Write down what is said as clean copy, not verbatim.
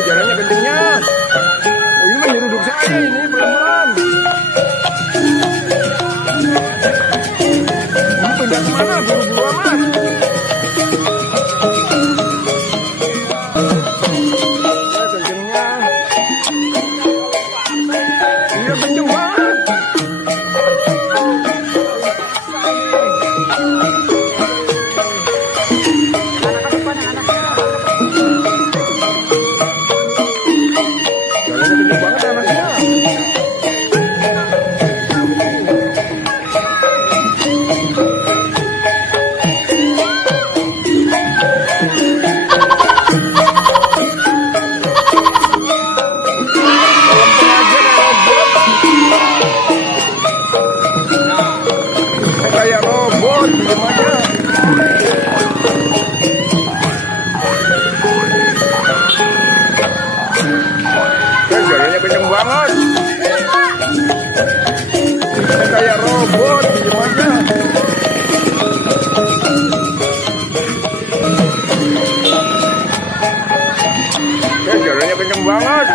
Jalannya kencengnya. Oh, ini mah nyeruduk saya ini pelan-pelan. Ini pindah kemana? Buru-buru amat. Kencengnya. Iya kenceng banget. Kenceng banget anaknya. Kayak robot, diem aja. Jalannya kenceng banget. Kayak robot, diem aja. Jalannya kenceng banget.